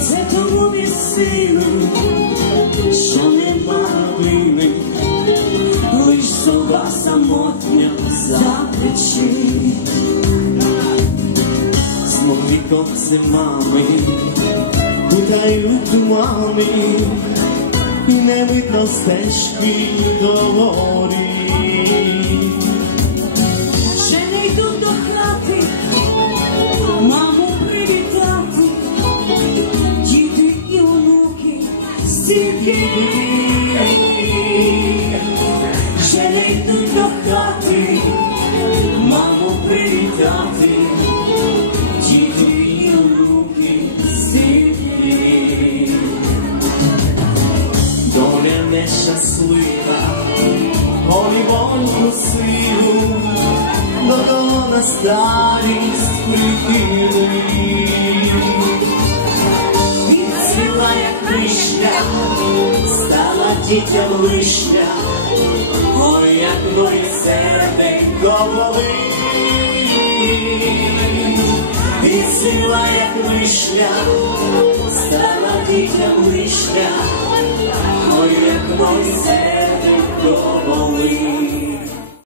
Це тому безсилу, що нема родини, лиш сова самотня за плечі. Знов віконце мами, путають тумани, і не видно стежки до горі. Ще не йду до хати, маму привітати, діти і онуки. Доля нещаслива, голівоньку силу, до того на старість прихили. Дітям лишня, ой, як моє серденько болить. сила, як вишня, стала дітям лишня, ой, як моє серденько болить.